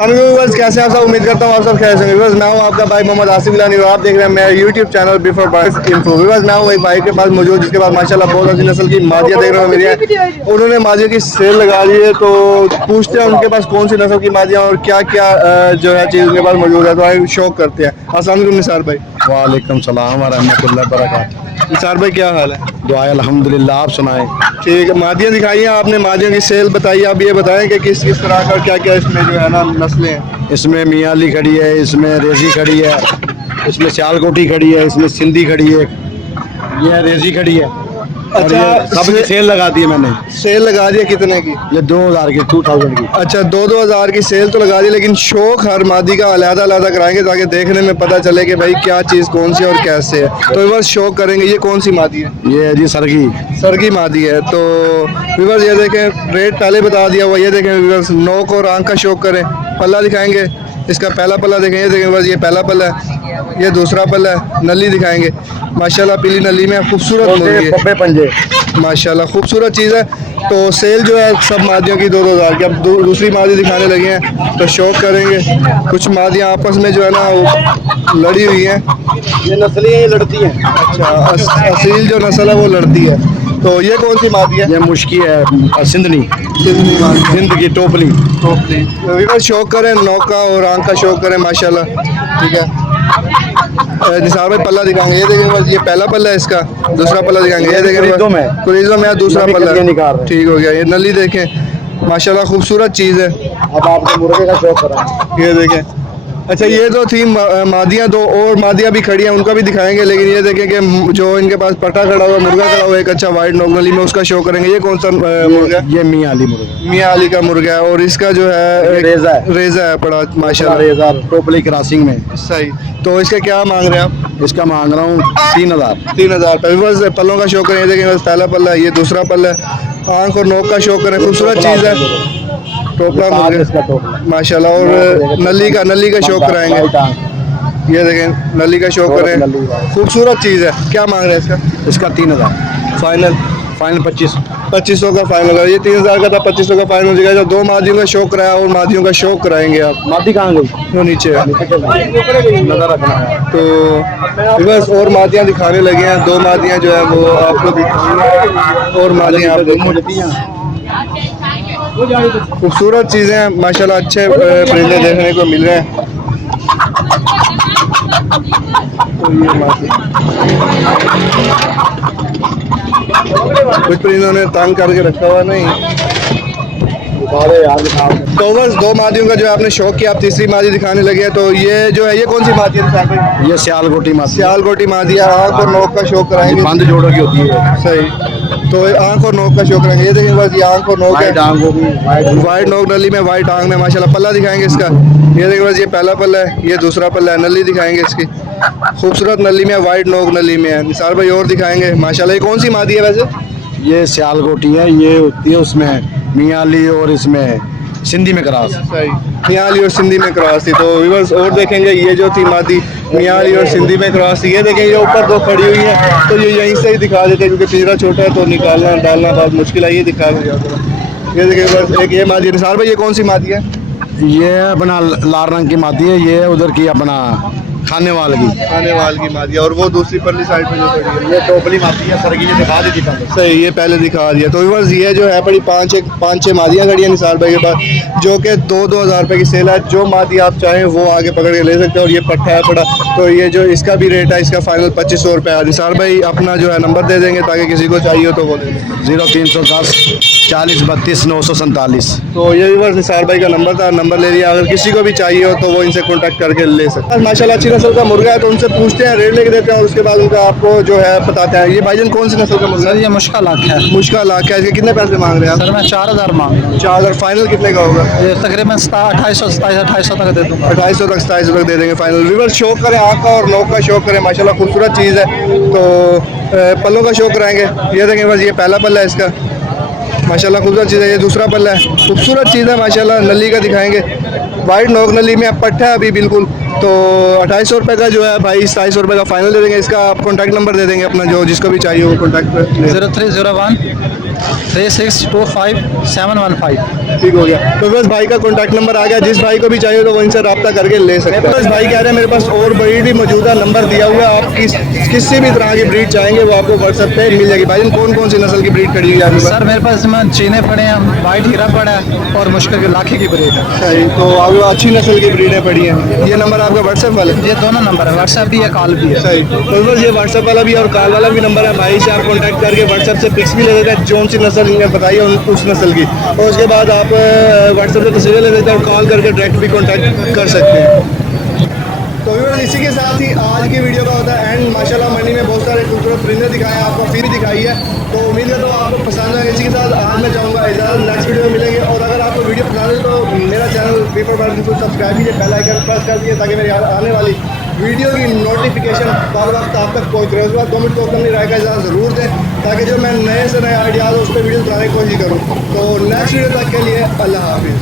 बस कैसे आप सब, उम्मीद करता हूँ आप सब खैर से होंगे। बस मैं हूँ आपका भाई मोहम्मद आसिफ इलानी और आप देख रहे हैं मेरा YouTube channel before birds info. बस मैं हूँ एक भाई के पास मौजूद जिसके पास माशाल्लाह बहुत अच्छी नस्ल की मादियाँ देख रहे हो मेरी है। उन्होंने मादियों की सेल लगा दी है, तो पूछते हैं उनके पास कौन सी नस्ल की मादियाँ और क्या क्या जो है चीज़ उनके पास मौजूद है, तो आइए शौक करते हैं। अस्सलाम वालेकुम निसार भाई। वालेकुम सलाम रहमतुल्लाह बरकात। निसार भाई क्या हाल है? दुआ अल्हम्दुलिल्लाह, आप सुनाएं। ठीक है, मादियाँ दिखाई हैं आपने, मादियों की सेल बताइए। आप ये बताएं कि किस किस तरह का क्या क्या इसमें जो है ना नस्लें हैं। इसमें मियाली खड़ी है, इसमें रेजी खड़ी है, इसमें सियालकोटी खड़ी है, इसमें सिंधी खड़ी है, ये रेजी खड़ी है। और अच्छा, ये सब की सेल लगा दी है मैंने। सेल लगा दिया कितने की? ये 2000 की, 2000 की। अच्छा, 2-2 हज़ार की सेल तो लगा दी, लेकिन शौक हर मादी का अलग अलग कराएंगे ताकि देखने में पता चले कि भाई क्या चीज़ कौन सी और कैसे है। तो बस शौक करेंगे। ये कौन सी मादी है? ये है जी सरगी। सरगी मादी है। तो व्यूअर्स ये देखें, रेट पहले बता दिया हुआ। ये देखें व्यूअर्स, नोक और आंख का शौक करें। पल्ला दिखाएंगे, इसका पहला पल्ला देखें। ये देखें बस, ये पहला पल्ला है, ये दूसरा पल्ला है। नली दिखाएंगे, माशाल्लाह पीली नली में खूबसूरत मुर्गी है, पप्पे पंजे माशाल्लाह खूबसूरत चीज़ है। तो सेल जो है सब मादियों की 2-2 हज़ार की। अब दूसरी मादी दिखाने लगे हैं तो शौक करेंगे। कुछ मादियाँ आपस में जो है ना वो लड़ी हुई हैं। ये नस्लें ये लड़ती हैं। अच्छा, असील जो नस्ल है वो लड़ती है। तो ये कौन सी मादी है? ये मुश्की है, सिंधनी। सिंधी मादी, सिंध की टोपली। टोपली। तो व्यूअर्स शौक करें, नौका और आंख का शौक करें माशाल्लाह। ठीक है, निसार भाई पल्ला दिखाएंगे। ये देखें बस, ये पहला पल्ला है इसका, दूसरा पल्ला दिखाएंगे। ये देखें कुरीदों में। कुरीदों में दूसरा पल्ला है। निकाल रहे हैं। ठीक हो गया। ये नली देखें, माशाल्लाह खूबसूरत चीज़ है। अब आपको मुर्गे का शौक करा। ये देखें। अच्छा, ये तो थी मादियाँ। दो और मादियाँ भी खड़ी हैं, उनका भी दिखाएंगे। लेकिन ये देखें कि जो इनके पास पटा खड़ा हुआ, मुर्गा खड़ा हुआ, एक अच्छा वाइट नोगनली में, उसका शो करेंगे। ये कौन सा मुर्गा है? ये मियाँ अली मुर्गा। मियाँ अली का मुर्गा है। और इसका जो है रेजा है। रेजा है बड़ा माशाल्लाह। रेजा टोपली क्रॉसिंग में। सही। तो इसका क्या मांग रहे हैं आप? इसका मांग रहा हूँ 3000। 3000 रुपये। बस पल्लों का शो करें। ये देखें बस, पहला पल्ला है, ये दूसरा पल्ला है। आंख और नोक का शो करें, खूबसूरत चीज़ है। टोपला मुर्गा माशाल्लाह। और नली का शौक कराएंगे। ये देखें, नली का शौक करें, खूबसूरत चीज़ है। क्या मांग रहे हैं इसका? इसका 3000 फाइनल। फाइनल 2500 का फाइनल है। ये 3000 का था, 2500 का फाइनल हो जाएगा। जो 2 मादियों का शौक कराया और मादियों का शौक कराएंगे आप। मादी कहाँ गई? वो नीचे है। नजर रखना है। तो बस और मादियाँ दिखाने लगे हैं। 2 मादियाँ जो है वो आपको दिखाएंगे और मादियाँ आप देखें। खूबसूरत चीज़ें हैं माशाल्लाह, अच्छे परिंदे देखने को मिल रहे हैं। तो ये मादी, कुछ परिंदों ने तंग करके रखा हुआ नहीं। तो बस 2 मादियों का जो है आपने शौक किया, आप तीसरी मादी दिखाने लगे हैं। तो ये जो है, ये कौन सी मादी है? ये सियालकोटी मादी। सियालकोटी मादी है। आँख और नोक का शौक कराएंगे। बंद जोड़ों की होती है। सही। तो आँख और नोक का शौक कराएंगे। ये देखिए बस, ये आँख और नोक है। वाइट नोक नली में, वाइट आँख में माशाल्लाह। पल्ला दिखाएंगे इसका। ये देखिए बस, ये पहला पल्ला है, ये दूसरा पल्ला है। नली दिखाएंगे इसकी, खूबसूरत नली में, वाइट नोक नली में है। निसार भाई और दिखाएंगे माशाल्लाह। ये कौन सी मादी है वैसे? ये सियालकोटी है, ये होती है उसमें मियाली और इसमें सिंधी में क्रॉस। सही, मियाली और सिंधी में क्रॉस थी। तो व्यूअर्स और देखेंगे, ये जो थी मादी मियाली और सिंधी में क्रॉस थी। ये देखें, ये ऊपर 2 खड़ी हुई है, तो ये यहीं से ही दिखा देते हैं क्योंकि पिंजरा छोटा है तो निकालना डालना बहुत मुश्किल है। ये दिखा देते। ये देखिए बस, एक ये मादी। निसार भाई ये कौन सी मादी है? ये अपना लाल रंग की मादी है, ये उधर की अपना खाने वाल की मादी है। और वो दूसरी परली साइड में जो खड़ी है, ये टोपली मादी है। सरगी ने दिखा दी थी पहले। सही, ये पहले दिखा दिया। तो व्यूअर्स ये जो है बड़ी 5-6 मादियाँ खड़ी हैं निसार भाई के पास, जो कि 2-2 हज़ार रुपये की सेल है। जो मादी आप चाहें वो आगे पकड़ के ले सकते हैं। और ये पट्टा है बड़ा, तो ये जो इसका भी रेट है, इसका फाइनल 2500 रुपये है। निसार भाई अपना जो है नंबर दे देंगे ताकि किसी को चाहिए हो तो वो ले लें। 0310 40 32 947। तो ये व्यूअर्स निसार भाई का नंबर था, नंबर ले लिया। अगर किसी को भी चाहिए हो तो वो इनसे कॉन्टैक्ट करके ले सकते हैं। माशाल्लाह अच्छी नस्ल का मुर्गा है, तो उनसे पूछते हैं, रेट लेके देते हैं और उसके बाद उनका आपको जो है बताते हैं। ये भाईजान कौन सी नस्ल का मुर्गा है? ये मुश्किल लाख है। मुश्किल लाख है। इसके कितने पैसे मांग रहे हैं आप? सर मैं 4000 मांग रहा हूँ। 4000। फाइनल कितने का होगा? ये तकरीबन 2800 तक दे दूँगा। 2800 तक, 2700 तक दे देंगे फाइनल। रिवर्स शौक करें, आँख का और नोक का शौक करें, माशाल्लाह खूबसूरत चीज़ है। तो पल्लों का शौक कराएंगे। ये देखें बस, ये पहला पल्ला है इसका, माशाल्लाह खूबसूरत चीज़ है। ये दूसरा पल्ला है, खूबसूरत चीज़ है माशाल्लाह। नली का दिखाएंगे, वाइट नोक नली में पट्टा है अभी बिल्कुल। तो 2800 रुपये का जो है भाई 2700 रुपये का फाइनल दे देंगे। इसका आप कॉन्टैक्ट नंबर दे देंगे अपना, जो जिसको भी चाहिए वो कॉन्टैक्ट कर 0301 3625 ठीक हो गया। तो बस भाई का कॉन्टैक्ट नंबर आ गया, जिस भाई को भी चाहिए तो वो इनसे रब्ता करके ले सकते हैं। बस भाई कह रहे हैं मेरे पास और ब्रीड भी मौजूदा नंबर दिया हुआ है, आप किसी भी तरह की ब्रीड चाहेंगे वो आपको व्हाट्सएप पे मिल जाएगी। भाई कौन कौन सी नस्ल की ब्रीड खड़ी हुई है आपके पास? सर मेरे पास इसमें चीने पड़े हैं, वाइट हीरा पड़ा है और मुश्किल की लाखी की ब्रीड है। सही, तो आपके पास अच्छी नस्ल की ब्रीडें पड़ी हैं। ये नंबर आपका व्हाट्सएप वाला है? ये दोनों नंबर है, व्हाट्सएप भी है, कॉल भी है। सही, तो बस ये व्हाट्सएप वाला भी है और कॉल वाला भी नंबर है। भाई से आप कॉन्टैक्ट करके व्हाट्सएप से पिक्स भी ले लेते हैं, जौन सी नस्ल इन्हें बताइए उस नस्ल की, और उसके बाद आप व्हाट्सएप से तस्वीरें ले लेते हैं और कॉल करके डायरेक्ट भी कॉन्टैक्ट कर सकते हैं। तो व्यूअर्स इसी के साथ ही आज की वीडियो का होता है एंड। माशाल्लाह मंडी में बहुत सारे खूबसूरत परिंदे दिखाए हैं, आपको फिर दिखाई है, तो उम्मीद करता हूँ आपको पसंद आएगा। इसी के साथ आज मैं चाहूँगा इजाज़त, नेक्स्ट वीडियो में मिलेंगे। और अगर आपको वीडियो पसंद है तो मेरा चैनल पेपर बर्ड को सब्सक्राइब कीजिए, बेल आइकन प्रेस कर दीजिए ताकि मेरी आने वाली वीडियो की नोटिफिकेशन हर वक्त आप तक पहुँच रहे। उसके बाद 2 मिनट को अपनी राय का इजाज़त ज़रूर दें ताकि जो मैं नए से नए आइडियाज़ उस पर वीडियो बनाने की कोशिश करूँ। तो नेक्स्ट वीडियो तक के लिए अल्लाह हाफिज़।